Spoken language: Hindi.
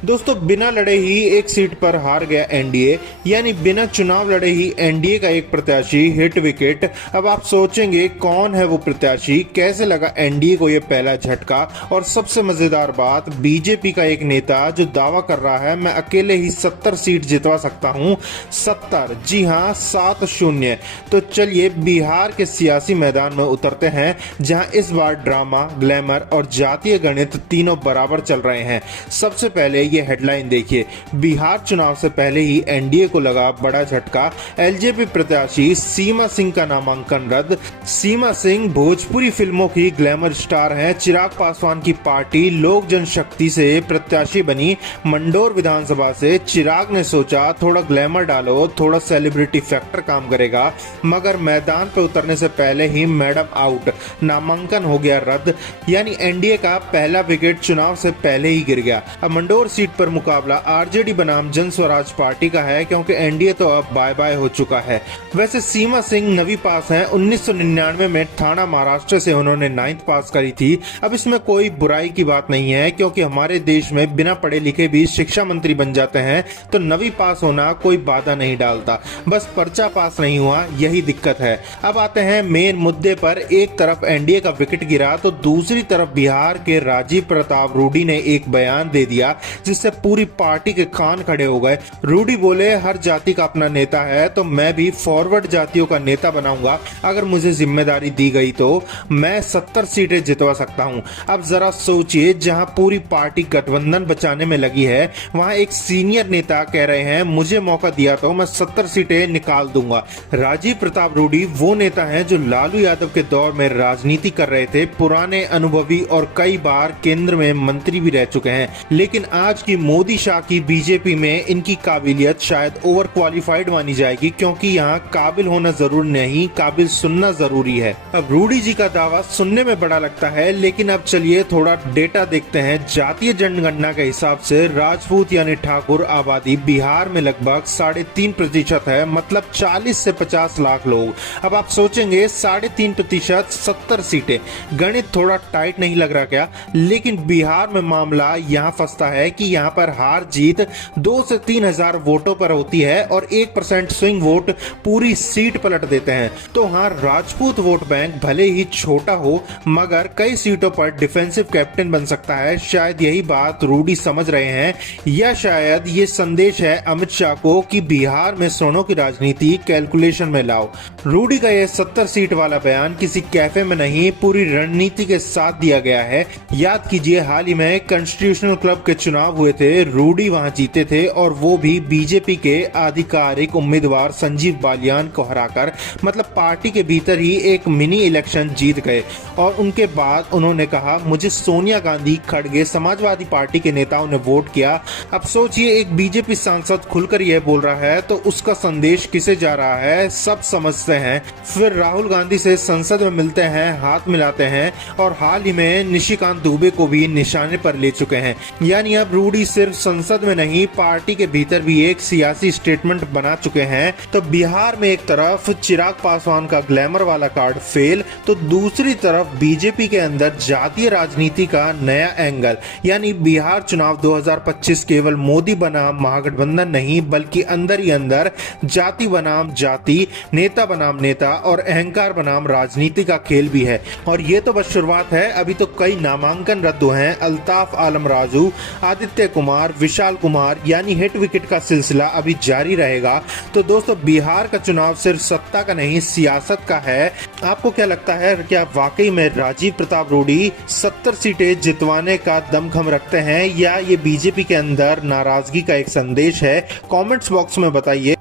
दोस्तों, बिना लड़े ही एक सीट पर हार गया एनडीए, यानी बिना चुनाव लड़े ही एनडीए का एक प्रत्याशी हिट विकेट। अब आप सोचेंगे कौन है वो प्रत्याशी, कैसे लगा एनडीए को ये पहला झटका। और सबसे मजेदार बात, बीजेपी का एक नेता जो दावा कर रहा है मैं अकेले ही 70 सीट जितवा सकता हूं। 70, जी हां, 7-0। तो चलिए बिहार के सियासी मैदान में उतरते हैं, जहां इस बार ड्रामा, ग्लैमर और जातीय गणित तीनों बराबर चल रहे हैं। सबसे पहले ये हेडलाइन देखिए, बिहार चुनाव से पहले ही एनडीए को लगा बड़ा झटका। एलजेपी प्रत्याशी सीमा सिंह का नामांकन रद्द। सीमा सिंह भोजपुरी फिल्मों की ग्लैमर स्टार हैं। चिराग पासवान की पार्टी लोक जनशक्ति से प्रत्याशी बनी। मंडोर विधानसभा से चिराग ने सोचा थोड़ा ग्लैमर डालो, थोड़ा सेलिब्रिटी फैक्टर काम करेगा, मगर मैदान पर उतरने से पहले ही मैडम आउट, नामांकन हो गया रद्द। यानी एनडीए का पहला विकेट चुनाव से पहले ही गिर गया। अब मंडोर सीट पर मुकाबला आरजेडी बनाम जन स्वराज पार्टी का है, क्योंकि एनडीए तो अब बाय बाय हो चुका है। वैसे सीमा सिंह नवी पास हैं। 1999 में ठाणा महाराष्ट्र से उन्होंने 9th पास करी थी। अब इसमें कोई बुराई की बात नहीं है, क्योंकि हमारे देश में बिना पढ़े लिखे भी शिक्षा मंत्री बन जाते हैं, तो नवी पास होना कोई बाधा नहीं डालता। बस पर्चा पास नहीं हुआ, यही दिक्कत है। अब आते हैं मेन मुद्दे पर। एक तरफ एनडीए का विकेट गिरा तो दूसरी तरफ बिहार के राजीव प्रताप रूडी ने एक बयान दे दिया, जिससे पूरी पार्टी के कान खड़े हो गए। रूडी बोले हर जाति का अपना नेता है, तो मैं भी फॉरवर्ड जातियों का नेता बनाऊंगा। अगर मुझे जिम्मेदारी दी गई तो मैं 70 सीटें जितवा सकता हूं। अब जरा सोचिए, जहां पूरी पार्टी गठबंधन बचाने में लगी है, वहां एक सीनियर नेता कह रहे हैं मुझे मौका दिया तो मैं 70 सीटें निकाल दूंगा। राजीव प्रताप रूडी वो नेता हैं जो लालू यादव के दौर में राजनीति कर रहे थे, पुराने अनुभवी और कई बार केंद्र में मंत्री भी रह चुके हैं। लेकिन आज की मोदी शाह की बीजेपी में इनकी काबिलियत शायद ओवर क्वालिफाइड मानी जाएगी, क्योंकि यहाँ काबिल होना जरूरी नहीं, काबिल सुनना जरूरी है। अब रूडी जी का दावा सुनने में बड़ा लगता है, लेकिन अब चलिए थोड़ा डेटा देखते हैं। जातीय जनगणना के हिसाब से राजपूत यानी ठाकुर आबादी बिहार में लगभग 3.5% है, मतलब 40 से 50 लाख लोग। अब आप सोचेंगे 3.5%, 70 सीटें, गणित थोड़ा टाइट नहीं लग रहा क्या? लेकिन बिहार में मामला यहाँ फंसता है कि यहाँ पर हार जीत 2 से 3 हजार वोटों पर होती है और 1% स्विंग वोट पूरी सीट पलट देते हैं। तो हाँ, राजपूत वोट बैंक भले ही छोटा हो, मगर कई सीटों पर डिफेंसिव कैप्टन बन सकता है। शायद यही बात रूडी समझ रहे हैं, या शायद ये संदेश है अमित शाह को कि बिहार में सोनों की राजनीति कैलकुलेशन में लाओ। रूडी का यह 70 सीट वाला बयान किसी कैफे में नहीं, पूरी रणनीति के साथ दिया गया है। याद कीजिए, हाल ही में कॉन्स्टिट्यूशनल क्लब के चुनाव हुए थे, रूडी वहां जीते थे, और वो भी बीजेपी के आधिकारिक उम्मीदवार संजीव बालियान को हराकर। मतलब पार्टी के भीतर ही एक मिनी इलेक्शन जीत गए। और उनके बाद उन्होंने कहा मुझे सोनिया गांधी, खड़गे, समाजवादी पार्टी के नेताओं ने वोट किया। अब सोचिए, एक बीजेपी सांसद खुलकर यह बोल रहा है तो उसका संदेश किसे जा रहा है, सब समझते हैं। फिर राहुल गांधी से संसद में मिलते हैं, हाथ मिलाते हैं, और हाल ही में निशिकांत दुबे को भी निशाने पर ले चुके हैं। यानी अब रूडी सिर्फ संसद में नहीं, पार्टी के भीतर भी एक सियासी स्टेटमेंट बना चुके हैं। तो बिहार में एक तरफ चिराग पासवान का ग्लैमर वाला कार्ड फेल, तो दूसरी तरफ बीजेपी के अंदर जातीय राजनीति का नया एंगल। यानी बिहार चुनाव 2025 केवल मोदी बनाम महागठबंधन नहीं, बल्कि अंदर ही अंदर जाति बनाम जाति, नेता बनाम नेता और अहंकार बनाम राजनीति का खेल भी है। और ये तो बस शुरुआत है, अभी तो कई नामांकन रद्द हुए हैं। अल्ताफ आलम राजू, आदित्य कुमार, विशाल कुमार, यानी हिट विकेट का सिलसिला अभी जारी रहेगा। तो दोस्तों, बिहार का चुनाव सिर्फ सत्ता का नहीं, सियासत का है। आपको क्या लगता है, क्या वाकई में राजीव प्रताप रूडी 70 सीटें जितवाने का दमखम रखते हैं, या ये बीजेपी के अंदर नाराजगी का एक संदेश है? कमेंट्स बॉक्स में बताइए।